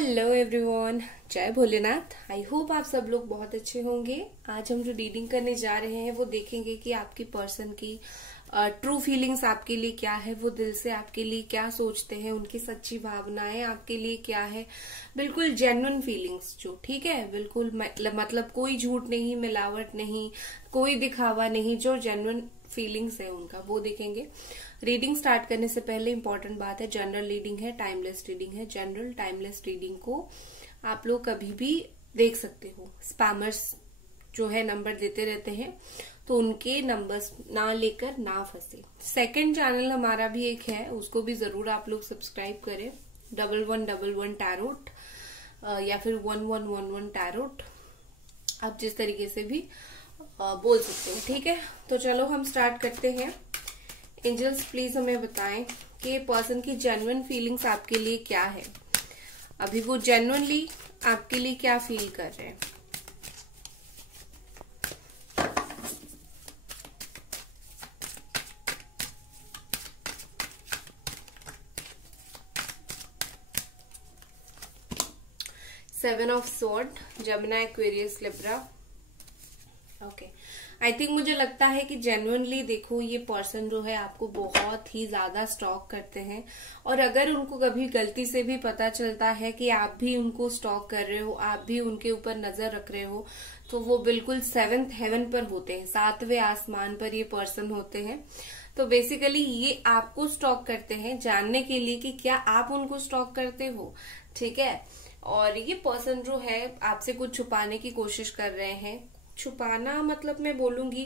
Hello everyone, जय Bholenath. I hope आप सब लोग बहुत अच्छे होंगे। आज हम जो रीडिंग करने जा रहे हैं वो देखेंगे कि आपकी पर्सन की ट्रू फीलिंग्स आपके लिए क्या है, वो दिल से आपके लिए क्या सोचते हैं, उनकी सच्ची भावनाएं आपके लिए क्या है। बिल्कुल जेन्युइन फीलिंग्स जो, ठीक है, बिल्कुल मतलब कोई झूठ नहीं, मिलावट नहीं, कोई दिखावा नहीं, जो जेन्युइन फीलिंग्स है उनका वो देखेंगे। रीडिंग स्टार्ट करने से पहले इंपॉर्टेंट बात है, जनरल रीडिंग है, टाइमलेस रीडिंग है। जनरल टाइमलेस रीडिंग को आप लोग कभी भी देख सकते हो। स्पैमर्स जो है नंबर देते रहते हैं, तो उनके नंबर्स ना लेकर ना फंसे। सेकंड चैनल हमारा भी एक है, उसको भी जरूर आप लोग सब्सक्राइब करें। 1111 टैरोट या फिर 1111 टैरोट, आप जिस तरीके से भी बोल सकते हैं, ठीक है। तो चलो हम स्टार्ट करते हैं। एंजल्स प्लीज हमें बताएं कि पर्सन की जेन्युइन फीलिंग्स आपके लिए क्या है। अभी वो जेन्युइनली आपके लिए क्या फील कर रहे हैं। Seven of sword, Gemini, Aquarius, Libra. Okay, I think मुझे लगता है कि जेन्युइनली देखो, ये पर्सन जो है आपको बहुत ही ज्यादा स्टॉक करते हैं। और अगर उनको कभी गलती से भी पता चलता है कि आप भी उनको स्टॉक कर रहे हो, आप भी उनके ऊपर नजर रख रहे हो, तो वो बिल्कुल 7th हेवन पर होते हैं, 7वें आसमान पर ये पर्सन होते हैं। तो बेसिकली ये आपको स्टॉक करते हैं जानने के लिए कि क्या आप उनको स्टॉक करते हो, ठीक है। और ये पर्सन जो है आपसे कुछ छुपाने की कोशिश कर रहे हैं। छुपाना मतलब मैं बोलूंगी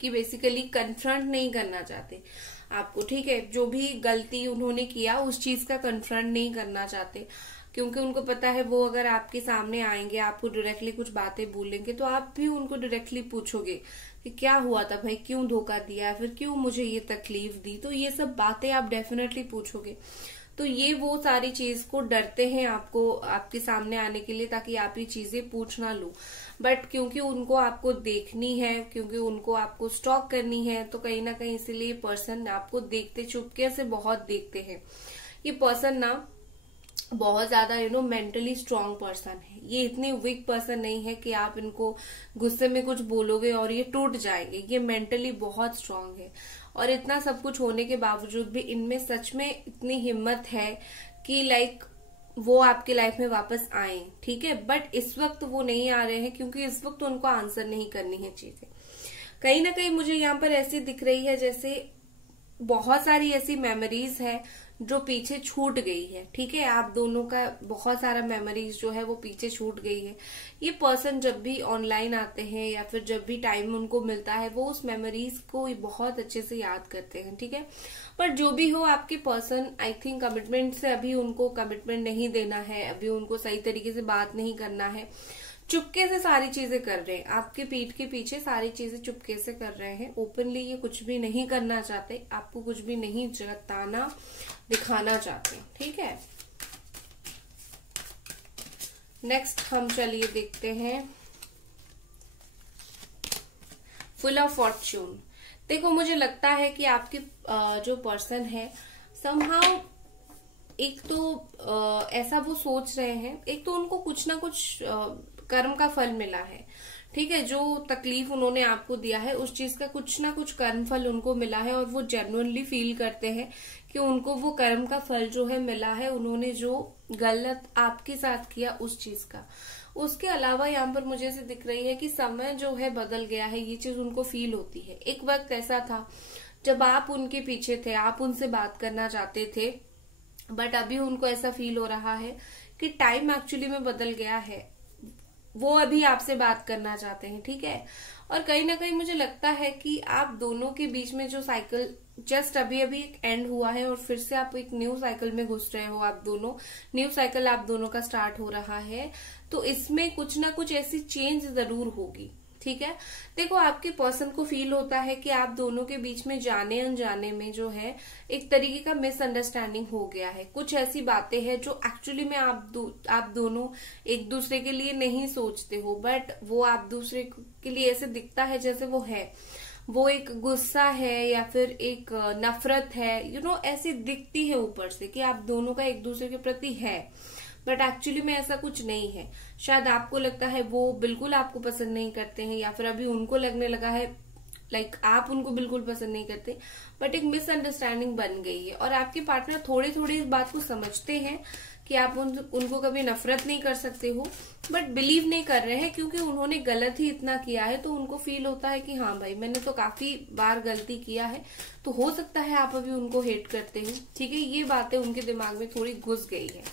कि बेसिकली कन्फ्रंट नहीं करना चाहते आपको, ठीक है। जो भी गलती उन्होंने किया उस चीज का कन्फ्रंट नहीं करना चाहते, क्योंकि उनको पता है वो अगर आपके सामने आएंगे, आपको डायरेक्टली कुछ बातें बोलेंगे, तो आप भी उनको डायरेक्टली पूछोगे कि क्या हुआ था भाई, क्यों धोखा दिया, फिर क्यों मुझे ये तकलीफ दी। तो ये सब बातें आप डेफिनेटली पूछोगे। तो ये वो सारी चीज को डरते हैं आपको आपके सामने आने के लिए, ताकि आप ये चीजें पूछ ना लो। बट क्योंकि उनको आपको देखनी है, क्योंकि उनको आपको स्टॉक करनी है, तो कहीं ना कहीं इसीलिए पर्सन आपको देखते, चुपके से बहुत देखते हैं। ये पर्सन ना बहुत ज्यादा मेंटली स्ट्रांग पर्सन है। ये इतनी वीक पर्सन नहीं है कि आप इनको गुस्से में कुछ बोलोगे और ये टूट जाएंगे। ये मेंटली बहुत स्ट्रांग है। और इतना सब कुछ होने के बावजूद भी इनमें सच में इतनी हिम्मत है कि वो आपके लाइफ में वापस आए, ठीक है। बट इस वक्त वो नहीं आ रहे हैं, क्योंकि इस वक्त उनको आंसर नहीं करनी है चीजें। कहीं ना कहीं मुझे यहाँ पर ऐसी दिख रही है जैसे बहुत सारी ऐसी मेमोरीज है जो पीछे छूट गई है, ठीक है। आप दोनों का बहुत सारा मेमोरीज जो है वो पीछे छूट गई है। ये पर्सन जब भी ऑनलाइन आते हैं या फिर जब भी टाइम उनको मिलता है, वो उस मेमोरीज को बहुत अच्छे से याद करते हैं, ठीक है। पर जो भी हो, आपके पर्सन आई थिंक कमिटमेंट से अभी उनको कमिटमेंट नहीं देना है, अभी उनको सही तरीके से बात नहीं करना है। चुपके से सारी चीजें कर रहे हैं, आपके पीठ के पीछे सारी चीजें चुपके से कर रहे हैं। ओपनली ये कुछ भी नहीं करना चाहते, आपको कुछ भी नहीं जताना दिखाना चाहते, ठीक है। नेक्स्ट हम चलिए देखते हैं फुल ऑफ फॉर्च्यून। देखो, मुझे लगता है कि आपके जो पर्सन है समहाउ एक तो ऐसा वो सोच रहे हैं, एक तो उनको कुछ ना कुछ कर्म का फल मिला है, ठीक है। जो तकलीफ उन्होंने आपको दिया है उस चीज का कुछ ना कुछ कर्म फल उनको मिला है, और वो जेन्युइनली फील करते हैं कि उनको वो कर्म का फल जो है मिला है, उन्होंने जो गलत आपके साथ किया उस चीज का। उसके अलावा यहाँ पर मुझे ऐसे दिख रही है कि समय जो है बदल गया है, ये चीज उनको फील होती है। एक वक्त ऐसा था जब आप उनके पीछे थे, आप उनसे बात करना चाहते थे, बट अभी उनको ऐसा फील हो रहा है कि टाइम एक्चुअली में बदल गया है, वो अभी आपसे बात करना चाहते हैं, ठीक है। और कहीं ना कहीं मुझे लगता है कि आप दोनों के बीच में जो साइकिल जस्ट अभी अभी एक एंड हुआ है, और फिर से आप एक न्यू साइकिल में घुस रहे हो, आप दोनों न्यू साइकिल आप दोनों का स्टार्ट हो रहा है। तो इसमें कुछ ना कुछ ऐसी चेंज जरूर होगी, ठीक है। देखो, आपके पर्सन को फील होता है कि आप दोनों के बीच में जाने अनजाने में जो है एक तरीके का मिसअंडरस्टैंडिंग हो गया है। कुछ ऐसी बातें हैं जो एक्चुअली में आप दोनों एक दूसरे के लिए नहीं सोचते हो, बट वो आप दूसरे के लिए ऐसे दिखता है जैसे वो है। वो एक गुस्सा है या फिर एक नफरत है, ऐसी दिखती है ऊपर से कि आप दोनों का एक दूसरे के प्रति है। बट एक्चुअली में ऐसा कुछ नहीं है। शायद आपको लगता है वो बिल्कुल आपको पसंद नहीं करते हैं, या फिर अभी उनको लगने लगा है लाइक आप उनको बिल्कुल पसंद नहीं करते, बट एक मिसअंडरस्टैंडिंग बन गई है और आपके पार्टनर थोड़े थोड़े इस बात को समझते हैं कि आप उनको कभी नफरत नहीं कर सकते हो, बट बिलीव नहीं कर रहे हैं क्योंकि उन्होंने गलत ही इतना किया है। तो उनको फील होता है कि हाँ भाई मैंने तो काफी बार गलती किया है, तो हो सकता है आप अभी उनको हेट करते हो। ठीक है, ये बातें उनके दिमाग में थोड़ी घुस गई है।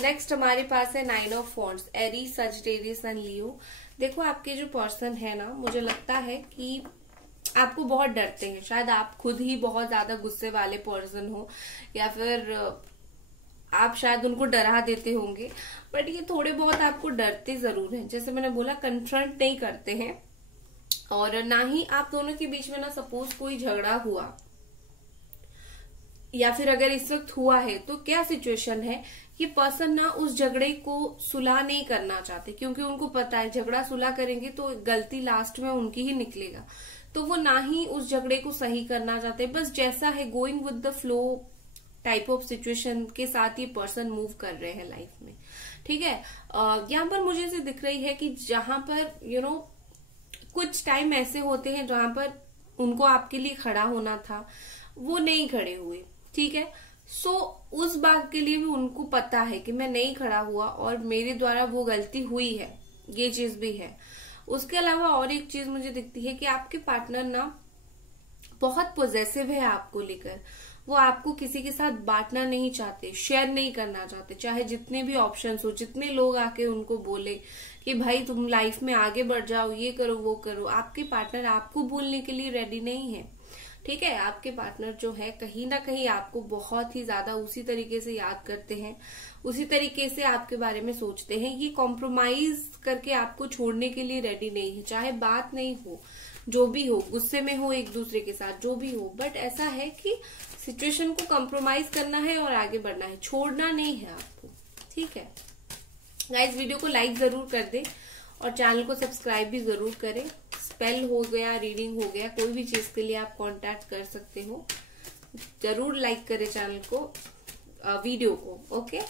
नेक्स्ट हमारे पास है 9 of wands, Aries, Sagittarius and Leo. देखो आपके जो पर्सन है ना, मुझे लगता है कि आपको बहुत डरते हैं। शायद आप खुद ही बहुत ज्यादा गुस्से वाले पर्सन हो, या फिर आप शायद उनको डरा देते होंगे, बट ये थोड़े बहुत आपको डरते जरूर हैं। जैसे मैंने बोला, कन्फ्रंट नहीं करते हैं, और ना ही आप दोनों के बीच में ना सपोज कोई झगड़ा हुआ, या फिर अगर इस वक्त हुआ है तो क्या सिचुएशन है, ये पर्सन ना उस झगड़े को सुलह नहीं करना चाहते, क्योंकि उनको पता है झगड़ा सुलह करेंगे तो गलती लास्ट में उनकी ही निकलेगा। तो वो ना ही उस झगड़े को सही करना चाहते, बस जैसा है going with the flow type of situation के साथ ये पर्सन मूव कर रहे हैं लाइफ में। ठीक है, यहाँ पर मुझे ऐसे दिख रही है कि जहां पर कुछ टाइम ऐसे होते हैं जहां पर उनको आपके लिए खड़ा होना था, वो नहीं खड़े हुए। ठीक है, सो उस बात के लिए भी उनको पता है कि मैं नहीं खड़ा हुआ और मेरे द्वारा वो गलती हुई है, ये चीज भी है। उसके अलावा और एक चीज मुझे दिखती है कि आपके पार्टनर ना बहुत पॉजेसिव है आपको लेकर। वो आपको किसी के साथ बांटना नहीं चाहते, शेयर नहीं करना चाहते, चाहे जितने भी ऑप्शंस हो, जितने लोग आके उनको बोले कि भाई तुम लाइफ में आगे बढ़ जाओ, ये करो वो करो, आपके पार्टनर आपको बोलने के लिए रेडी नहीं है। ठीक है, आपके पार्टनर जो है कहीं ना कहीं आपको बहुत ही ज्यादा उसी तरीके से याद करते हैं, उसी तरीके से आपके बारे में सोचते हैं। ये कॉम्प्रोमाइज करके आपको छोड़ने के लिए रेडी नहीं है, चाहे बात नहीं हो, जो भी हो, गुस्से में हो एक दूसरे के साथ, जो भी हो, बट ऐसा है कि सिचुएशन को कॉम्प्रोमाइज करना है और आगे बढ़ना है, छोड़ना नहीं है आपको। ठीक है गाइज, वीडियो को लाइक जरूर कर दे और चैनल को सब्सक्राइब भी जरूर करें। स्पेल हो गया, रीडिंग हो गया, कोई भी चीज के लिए आप कांटेक्ट कर सकते हो। जरूर लाइक करें चैनल को, वीडियो को। ओके,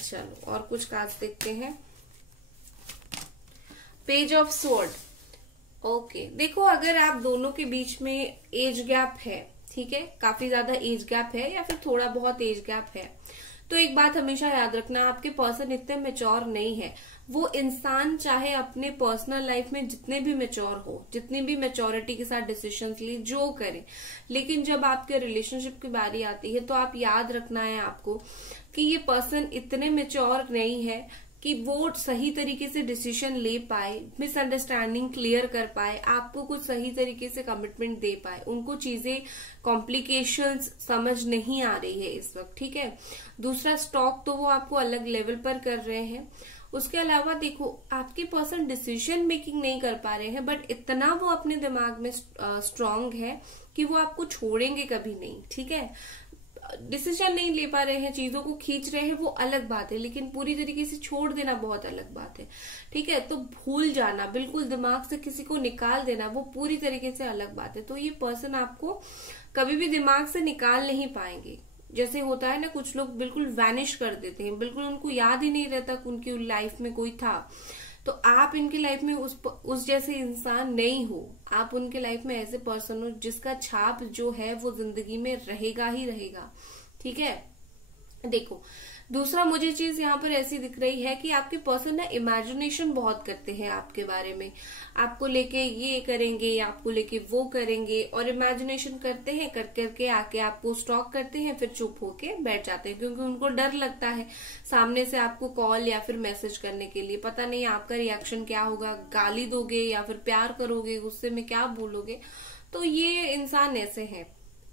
चलो और कुछ कार्ड्स देखते हैं। Page of sword. ओके, देखो अगर आप दोनों के बीच में एज गैप है, ठीक है, काफी ज्यादा एज गैप है या फिर थोड़ा बहुत एज गैप है, तो एक बात हमेशा याद रखना, आपके पर्सन इतने मेच्योर नहीं है। वो इंसान चाहे अपने पर्सनल लाइफ में जितने भी मेच्योर हो, जितनी भी मेच्योरिटी के साथ डिसीजंस ले, जो करे, लेकिन जब आपके रिलेशनशिप की बारी आती है तो आप याद रखना है आपको कि ये पर्सन इतने मेच्योर नहीं है कि वो सही तरीके से डिसीजन ले पाए, मिसअंडरस्टैंडिंग क्लियर कर पाए, आपको कुछ सही तरीके से कमिटमेंट दे पाए। उनको चीजें कॉम्प्लिकेशंस समझ नहीं आ रही है इस वक्त। ठीक है, दूसरा स्टॉक तो वो आपको अलग लेवल पर कर रहे हैं। उसके अलावा देखो आपके पर्सन डिसीजन मेकिंग नहीं कर पा रहे हैं, बट इतना वो अपने दिमाग में स्ट्रांग है कि वो आपको छोड़ेंगे कभी नहीं। ठीक है, डिसीजन नहीं ले पा रहे हैं, चीजों को खींच रहे हैं, वो अलग बात है, लेकिन पूरी तरीके से छोड़ देना बहुत अलग बात है। ठीक है, तो भूल जाना, बिल्कुल दिमाग से किसी को निकाल देना, वो पूरी तरीके से अलग बात है। तो ये पर्सन आपको कभी भी दिमाग से निकाल नहीं पाएंगे। जैसे होता है ना, कुछ लोग बिल्कुल वैनिश कर देते हैं, बिल्कुल उनको याद ही नहीं रहता कि उनकी लाइफ में कोई था। तो आप इनकी लाइफ में उस जैसे इंसान नहीं हो, आप उनके लाइफ में ऐसे पर्सन हो जिसका छाप जो है वो जिंदगी में रहेगा ही रहेगा। ठीक है, देखो दूसरा मुझे चीज यहाँ पर ऐसी दिख रही है कि आपके पर्सन ना इमेजिनेशन बहुत करते हैं आपके बारे में, आपको लेके ये करेंगे, आपको लेके वो करेंगे, और इमेजिनेशन करते हैं, कर करके आके आपको स्टॉक करते हैं, फिर चुप होके बैठ जाते हैं, क्योंकि उनको डर लगता है सामने से आपको कॉल या फिर मैसेज करने के लिए। पता नहीं आपका रिएक्शन क्या होगा, गाली दोगे या फिर प्यार करोगे, गुस्से में क्या बोलोगे। तो ये इंसान ऐसे हैं,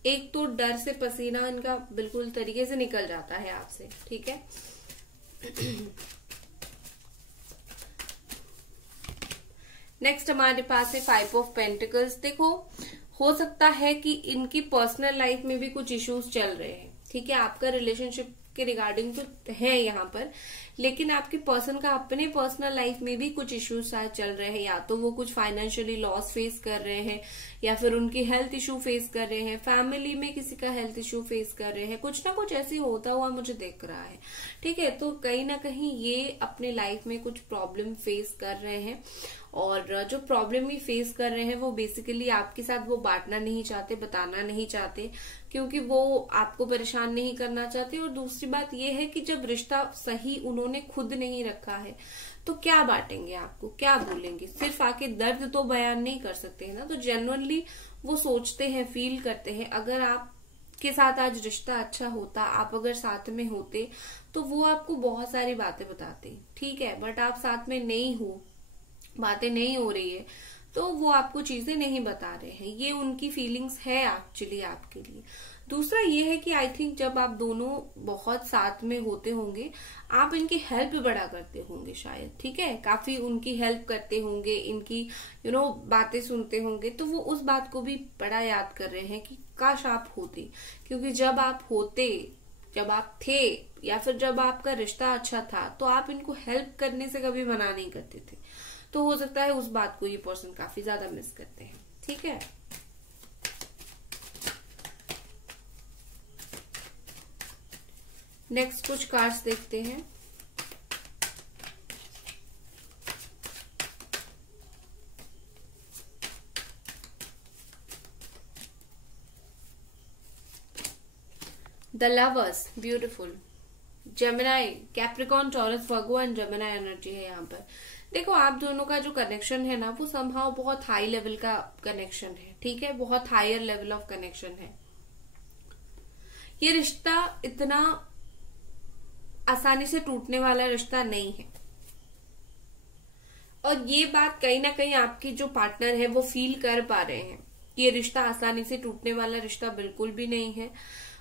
एक तो डर से पसीना इनका बिल्कुल तरीके से निकल जाता है आपसे। ठीक है, नेक्स्ट हमारे पास है 5 ऑफ पेंटिकल्स। देखो हो सकता है कि इनकी पर्सनल लाइफ में भी कुछ इश्यूज चल रहे हैं। ठीक है, आपका रिलेशनशिप के रिगार्डिंग तो है यहाँ पर, लेकिन आपके पर्सन का अपने पर्सनल लाइफ में भी कुछ इश्यूज शायद चल रहे हैं। या तो वो कुछ फाइनेंशियली लॉस फेस कर रहे हैं, या फिर उनकी हेल्थ इशू फेस कर रहे हैं, फैमिली में किसी का हेल्थ इशू फेस कर रहे हैं, कुछ ना कुछ ऐसे होता हुआ मुझे दिख रहा है। ठीक है, तो कहीं ना कहीं ये अपने लाइफ में कुछ प्रॉब्लम फेस कर रहे हैं, और जो प्रॉब्लम ये फेस कर रहे हैं वो बेसिकली आपके साथ वो बांटना नहीं चाहते, बताना नहीं चाहते, क्योंकि वो आपको परेशान नहीं करना चाहते। और दूसरी बात ये है कि जब रिश्ता सही उन्होंने खुद नहीं रखा है तो क्या बांटेंगे आपको, क्या बोलेंगे, सिर्फ आके दर्द तो बयान नहीं कर सकते है ना। तो जेन्युइनली वो सोचते हैं, फील करते हैं। अगर आप के साथ आज रिश्ता अच्छा होता, आप अगर साथ में होते, तो वो आपको बहुत सारी बातें बताते, ठीक है। बट आप साथ में नहीं हो, बातें नहीं हो रही है, तो वो आपको चीजें नहीं बता रहे हैं। ये उनकी फीलिंग्स है एक्चुअली आपके लिए। दूसरा ये है कि आई थिंक जब आप दोनों बहुत साथ में होते होंगे, आप इनकी हेल्प बड़ा करते होंगे शायद, ठीक है। काफी उनकी हेल्प करते होंगे, इनकी बातें सुनते होंगे, तो वो उस बात को भी बड़ा याद कर रहे हैं कि काश आप होते। क्योंकि जब आप होते, जब आप थे, या फिर जब आपका रिश्ता अच्छा था, तो आप इनको हेल्प करने से कभी मना नहीं करते थे। तो हो सकता है उस बात को ये पर्सन काफी ज्यादा मिस करते हैं, ठीक है। नेक्स्ट कुछ कार्ड्स देखते हैं। The lovers, beautiful. Gemini, Capricorn, taurus, Virgo and Gemini energy है यहाँ पर। देखो, आप दोनों का जो कनेक्शन है ना, वो समहाउ बहुत हाई लेवल का कनेक्शन है, ठीक है। बहुत हायर लेवल ऑफ कनेक्शन है। ये रिश्ता इतना आसानी से टूटने वाला रिश्ता नहीं है, और ये बात कहीं ना कहीं आपकी जो पार्टनर है वो फील कर पा रहे हैं। ये रिश्ता आसानी से टूटने वाला रिश्ता बिल्कुल भी नहीं है,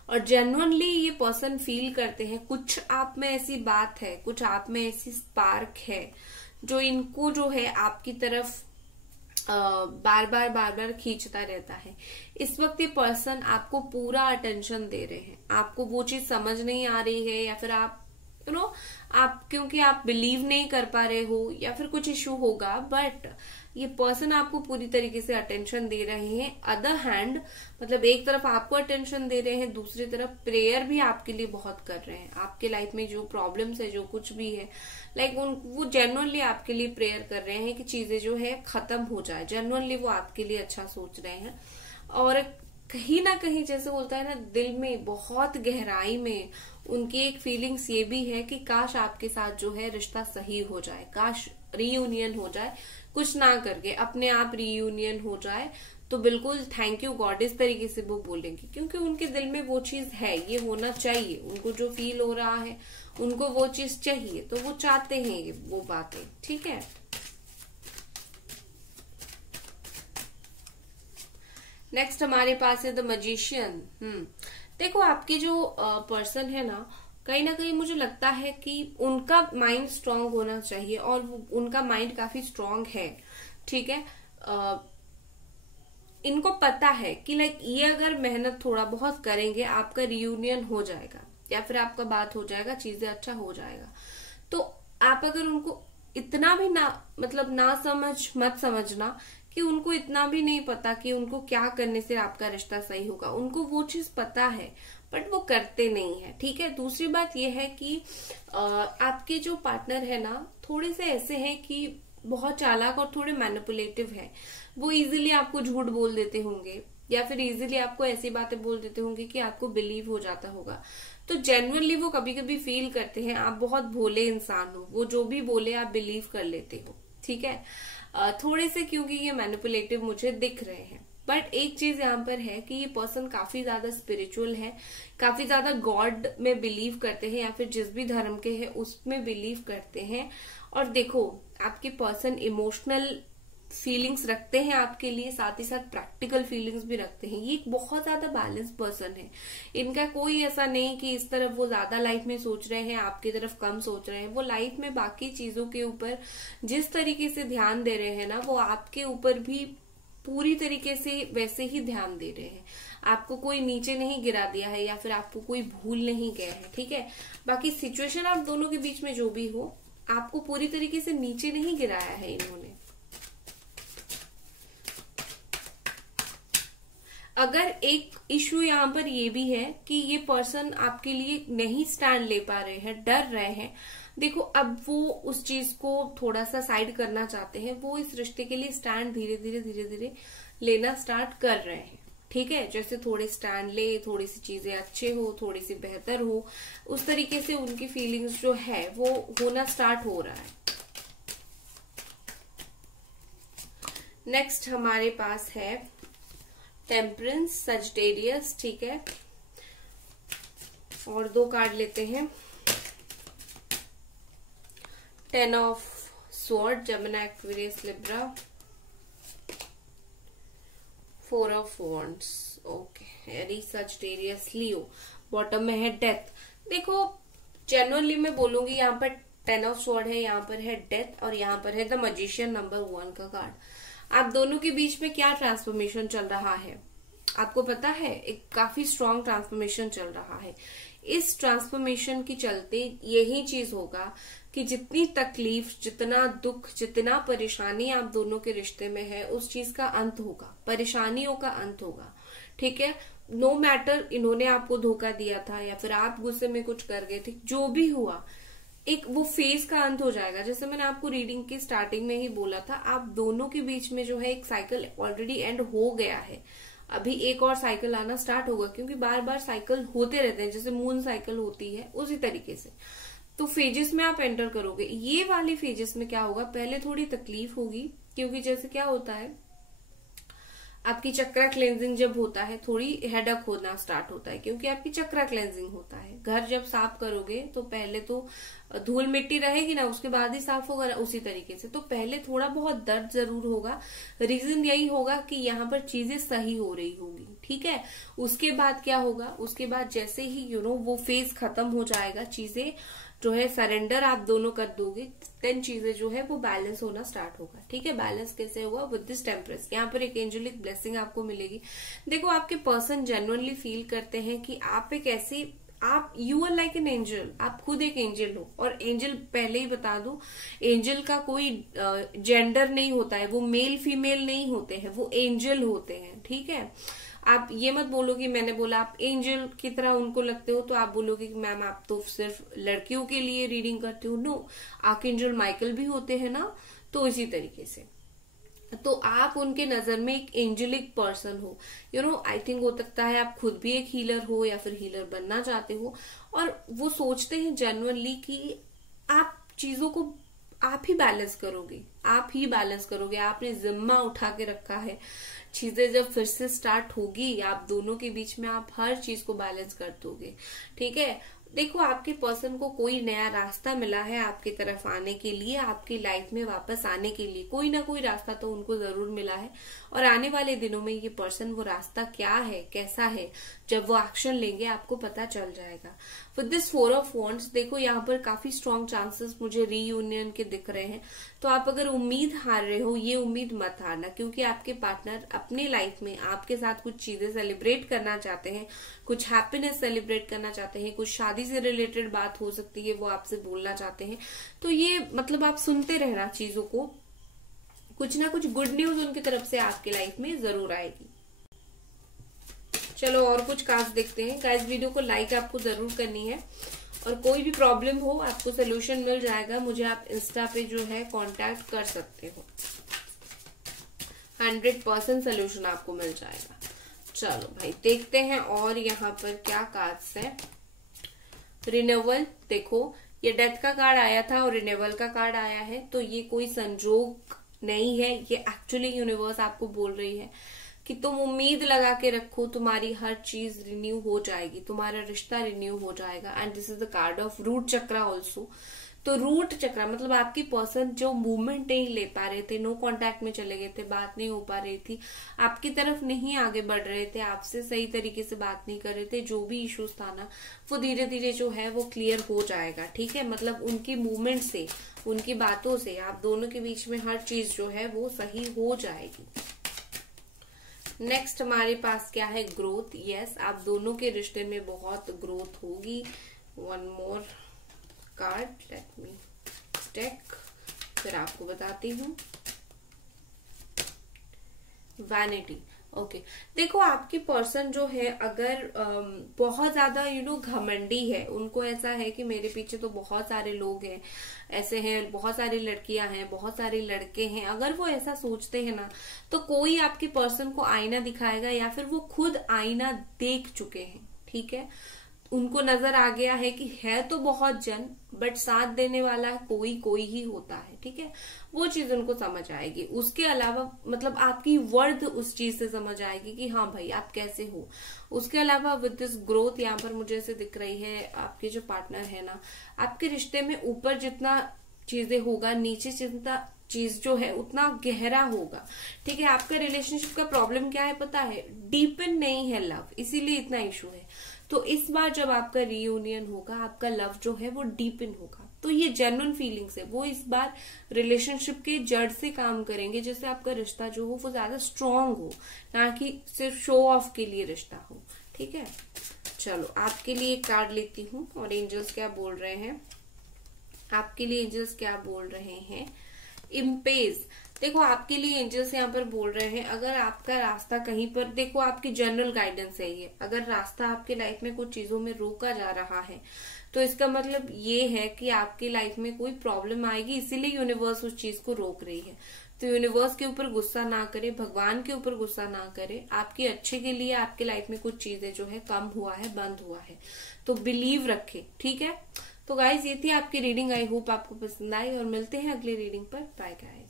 और जेन्युइनली ये पर्सन फील करते हैं कुछ आप में ऐसी बात है, कुछ आप में ऐसी स्पार्क है जो इनको जो है आपकी तरफ बार बार खींचता रहता है। इस वक्त ये पर्सन आपको पूरा अटेंशन दे रहे हैं। आपको वो चीज समझ नहीं आ रही है, या फिर आप आप क्योंकि आप बिलीव नहीं कर पा रहे हो, या फिर कुछ इशू होगा, बट ये पर्सन आपको पूरी तरीके से अटेंशन दे रहे हैं। अदर हैंड, मतलब एक तरफ आपको अटेंशन दे रहे हैं, दूसरी तरफ प्रेयर भी आपके लिए बहुत कर रहे हैं। आपके लाइफ में जो प्रॉब्लम्स है, जो कुछ भी है, वो जेन्युइनली आपके लिए प्रेयर कर रहे हैं कि चीजें जो है खत्म हो जाए। जेन्युइनली वो आपके लिए अच्छा सोच रहे हैं, और कहीं ना कहीं जैसे बोलता है ना, दिल में बहुत गहराई में उनकी एक फीलिंग्स ये भी है कि काश आपके साथ जो है रिश्ता सही हो जाए, काश रीयूनियन हो जाए, कुछ ना करके अपने आप रीयूनियन हो जाए। तो बिल्कुल थैंक यू गॉड, इस तरीके से वो बोलेंगे, क्योंकि उनके दिल में वो चीज है, ये होना चाहिए। उनको जो फील हो रहा है, उनको वो चीज चाहिए, तो वो चाहते हैं वो बातें, ठीक है। नेक्स्ट हमारे पास है द मजिशियन। देखो, आपके जो पर्सन है ना कहीं मुझे लगता है कि उनका माइंड स्ट्रांग होना चाहिए, और उनका माइंड काफी स्ट्रांग है, ठीक है। इनको पता है कि ये अगर मेहनत थोड़ा बहुत करेंगे, आपका रियूनियन हो जाएगा, या फिर आपका बात हो जाएगा, चीजें अच्छा हो जाएगा। तो आप अगर उनको इतना भी ना समझ मत समझना कि उनको इतना भी नहीं पता कि उनको क्या करने से आपका रिश्ता सही होगा। उनको वो चीज पता है, बट वो करते नहीं है, ठीक है। दूसरी बात ये है कि आपके जो पार्टनर है ना, थोड़े से ऐसे हैं कि बहुत चालाक और थोड़े मैनिपुलेटिव है। वो इजीली आपको झूठ बोल देते होंगे, या फिर इजीली आपको ऐसी बातें बोल देते होंगे कि आपको बिलीव हो जाता होगा। तो जेन्युइनली वो कभी कभी फील करते हैं आप बहुत भोले इंसान हो, वो जो भी बोले आप बिलीव कर लेते हो, ठीक है। थोड़े से क्योंकि ये मैनिपुलेटिव मुझे दिख रहे हैं। बट एक चीज यहाँ पर है कि ये पर्सन काफी ज्यादा स्पिरिचुअल है, काफी ज्यादा गॉड में बिलीव करते हैं, या फिर जिस भी धर्म के हैं उसमें बिलीव करते हैं। और देखो, आपके पर्सन इमोशनल फीलिंग्स रखते हैं आपके लिए, साथ ही साथ प्रैक्टिकल फीलिंग्स भी रखते हैं। ये एक बहुत ज्यादा बैलेंस पर्सन है। इनका कोई ऐसा नहीं कि इस तरफ वो ज्यादा लाइफ में सोच रहे हैं, आपकी तरफ कम सोच रहे हैं। वो लाइफ में बाकी चीजों के ऊपर जिस तरीके से ध्यान दे रहे हैं ना, वो आपके ऊपर भी पूरी तरीके से वैसे ही ध्यान दे रहे हैं। आपको कोई नीचे नहीं गिरा दिया है या फिर आपको कोई भूल नहीं गया है, ठीक है। बाकी सिचुएशन आप दोनों के बीच में जो भी हो, आपको पूरी तरीके से नीचे नहीं गिराया है इन्होंने। अगर एक इश्यू यहाँ पर ये भी है कि ये पर्सन आपके लिए नहीं स्टैंड ले पा रहे हैं, डर रहे हैं, देखो अब वो उस चीज को थोड़ा सा साइड करना चाहते हैं, वो इस रिश्ते के लिए स्टैंड धीरे धीरे लेना स्टार्ट कर रहे हैं, ठीक है। जैसे थोड़े स्टैंड ले, थोड़ी सी चीजें अच्छे हो, थोड़ी सी बेहतर हो, उस तरीके से उनकी फीलिंग्स जो है वो होना स्टार्ट हो रहा है। नेक्स्ट हमारे पास है टेम्परेंस, सजिटेरियस, ठीक है। और 2 कार्ड लेते हैं। 10 of sword, Gemini, Aquarius, Libra, 4 of wands, okay, Aries, Sagittarius, Leo. Bottom में है डेथ। देखो जेन्युइनली मैं बोलूंगी यहाँ पर 10 ऑफ स्वॉर्ड है, यहाँ पर है डेथ और यहाँ पर है द मैजिशियन, नंबर 1 का कार्ड। आप दोनों के बीच में क्या ट्रांसफॉर्मेशन चल रहा है आपको पता है, एक काफी स्ट्रॉन्ग ट्रांसफॉर्मेशन चल रहा है। इस ट्रांसफॉर्मेशन के चलते यही चीज होगा कि जितनी तकलीफ, जितना दुख, जितना परेशानी आप दोनों के रिश्ते में है, उस चीज का अंत होगा, परेशानियों का अंत होगा, ठीक है। नो मैटर इन्होंने आपको धोखा दिया था या फिर आप गुस्से में कुछ कर गए थे, जो भी हुआ, एक वो फेज का अंत हो जाएगा। जैसे मैंने आपको रीडिंग की स्टार्टिंग में ही बोला था, आप दोनों के बीच में जो है एक साइकिल ऑलरेडी एंड हो गया है, अभी एक और साइकिल आना स्टार्ट होगा, क्योंकि बार बार साइकिल होते रहते हैं, जैसे मून साइकिल होती है उसी तरीके से। तो फेजेस में आप एंटर करोगे। ये वाली फेजेस में क्या होगा, पहले थोड़ी तकलीफ होगी, क्योंकि जैसे क्या होता है, आपकी चक्रा क्लेंजिंग जब होता है थोड़ी हेडक होना स्टार्ट होता है, क्योंकि आपकी चक्रा क्लेंजिंग होता है। घर जब साफ करोगे तो पहले तो धूल मिट्टी रहेगी ना, उसके बाद ही साफ होगा, उसी तरीके से। तो पहले थोड़ा बहुत दर्द जरूर होगा, रीजन यही होगा कि यहाँ पर चीजें सही हो रही होगी, ठीक है। उसके बाद क्या होगा, उसके बाद जैसे ही वो फेज खत्म हो जाएगा, चीजें जो है सरेंडर आप दोनों कर दोगे, देन चीजें जो है वो बैलेंस होना स्टार्ट होगा, ठीक है। बैलेंस कैसे होगा, विद दिस टेम्परेंस। यहाँ पर एक एंजेलिक ब्लेसिंग आपको मिलेगी। देखो आपके पर्सन जेन्युइनली फील करते हैं कि आप एक ऐसी, आप you are like an angel, आप खुद एक एंजल हो। और एंजल पहले ही बता दूं, एंजल का कोई जेंडर नहीं होता है, वो मेल फीमेल नहीं होते हैं, वो एंजल होते हैं, ठीक है। आप ये मत बोलो कि मैंने बोला आप एंजल की तरह उनको लगते हो तो आप बोलोगे कि मैम आप तो सिर्फ लड़कियों के लिए रीडिंग करते हो। नो, आर्कएंजल माइकल भी होते हैं ना, तो इसी तरीके से तो आप उनके नजर में एक एंजेलिक पर्सन हो। आई थिंक हो सकता है आप खुद भी एक हीलर हो या फिर हीलर बनना चाहते हो, और वो सोचते हैं जेन्युइनली कि आप चीजों को आप ही बैलेंस करोगे, आप ही बैलेंस करोगे। आपने जिम्मा उठा के रखा है, चीजें जब फिर से स्टार्ट होगी आप दोनों के बीच में, आप हर चीज को बैलेंस कर दोगे, ठीक है। देखो आपके पर्सन को कोई नया रास्ता मिला है आपकी तरफ आने के लिए, आपकी लाइफ में वापस आने के लिए कोई ना कोई रास्ता तो उनको जरूर मिला है। और आने वाले दिनों में ये पर्सन वो रास्ता क्या है, कैसा है, जब वो एक्शन लेंगे आपको पता चल जाएगा। विद दिस 4 ऑफ वॉन्ड्स, देखो यहाँ पर काफी स्ट्रॉन्ग चांसेस मुझे रीयूनियन के दिख रहे हैं। तो आप अगर उम्मीद हार रहे हो, ये उम्मीद मत हारना, क्योंकि आपके पार्टनर अपनी लाइफ में आपके साथ कुछ चीजें सेलिब्रेट करना चाहते हैं, कुछ हैप्पीनेस सेलिब्रेट करना चाहते हैं, कुछ शादी से रिलेटेड बात हो सकती है वो आपसे बोलना चाहते हैं। तो ये मतलब आप सुनते रहना चीजों को, कुछ ना कुछ गुड न्यूज उनकी तरफ से आपकी लाइफ में जरूर आएगी। चलो और कुछ कार्ड्स देखते हैं। गाइस वीडियो को लाइक आपको जरूर करनी है, और कोई भी प्रॉब्लम हो आपको सोल्यूशन मिल जाएगा। मुझे आप इंस्टा पे जो है कांटेक्ट कर सकते हो, 100% सोल्यूशन आपको मिल जाएगा। चलो भाई देखते हैं और यहाँ पर क्या कार्ड्स है। रिन्यूअल, देखो ये डेथ का कार्ड आया था और रिन्यूअल का कार्ड आया है, तो ये कोई संजोग नहीं है, ये एक्चुअली यूनिवर्स आपको बोल रही है कि तुम उम्मीद लगा के रखो, तुम्हारी हर चीज रिन्यू हो जाएगी, तुम्हारा रिश्ता रिन्यू हो जाएगा। And this is the card of root chakra also. तो रूट चक्रा मतलब आपकी पर्सन जो मूवमेंट नहीं ले पा रहे थे, नो कांटेक्ट में चले गए थे, बात नहीं हो पा रही थी, आपकी तरफ नहीं आगे बढ़ रहे थे, आपसे सही तरीके से बात नहीं कर रहे थे, जो भी इश्यूज था ना वो धीरे धीरे जो है वो क्लियर हो जाएगा, ठीक है। मतलब उनकी मूवमेंट से, उनकी बातों से आप दोनों के बीच में हर चीज जो है वो सही हो जाएगी। नेक्स्ट हमारे पास क्या है, ग्रोथ। यस, आप दोनों के रिश्ते में बहुत ग्रोथ होगी। One more card, let me take, फिर आपको बताती हूँ। वैनिटी। ओके, देखो आपकी पर्सन जो है अगर बहुत ज्यादा घमंडी है, उनको ऐसा है कि मेरे पीछे तो बहुत सारे लोग हैं, ऐसे हैं, बहुत सारी लड़कियां हैं, बहुत सारे लड़के हैं, अगर वो ऐसा सोचते हैं ना, तो कोई आपके पर्सन को आईना दिखाएगा या फिर वो खुद आईना देख चुके हैं, ठीक है। उनको नजर आ गया है कि है तो बहुत जन, बट साथ देने वाला कोई कोई ही होता है, ठीक है। वो चीज उनको समझ आएगी। उसके अलावा मतलब आपकी वर्थ उस चीज से समझ आएगी कि हाँ भाई आप कैसे हो। उसके अलावा विद दिस ग्रोथ यहाँ पर मुझे ऐसे दिख रही है, आपके जो पार्टनर है ना, आपके रिश्ते में ऊपर जितना चीजें होगा, नीचे जितना चीज जो है उतना गहरा होगा, ठीक है। आपका रिलेशनशिप का प्रॉब्लम क्या है पता है, डीपन नहीं है लव, इसीलिए इतना इशू है। तो इस बार जब आपका रीयूनियन होगा, आपका लव जो है वो डीपन होगा, तो ये जेन्युइन फीलिंग्स है, वो इस बार रिलेशनशिप के जड़ से काम करेंगे, जिससे आपका रिश्ता जो हो वो ज्यादा स्ट्रांग हो, ना कि सिर्फ शो ऑफ के लिए रिश्ता हो, ठीक है। चलो आपके लिए एक कार्ड लेती हूँ और एंजल्स क्या बोल रहे हैं आपके लिए। एंजल्स क्या बोल रहे हैं, इम्पेज। देखो आपके लिए एंजल्स यहाँ पर बोल रहे हैं, अगर आपका रास्ता कहीं पर, देखो आपकी जनरल गाइडेंस है ये, अगर रास्ता आपके लाइफ में कुछ चीजों में रोका जा रहा है, तो इसका मतलब ये है कि आपकी लाइफ में कोई प्रॉब्लम आएगी, इसीलिए यूनिवर्स उस चीज को रोक रही है। तो यूनिवर्स के ऊपर गुस्सा ना करे, भगवान के ऊपर गुस्सा ना करे, आपके अच्छे के लिए आपके लाइफ में कुछ चीजें जो है कम हुआ है, बंद हुआ है, तो बिलीव रखे, ठीक है। तो गाइज ये थी आपकी रीडिंग, आई होप आपको पसंद आई और मिलते हैं अगले रीडिंग पर। Bye guys.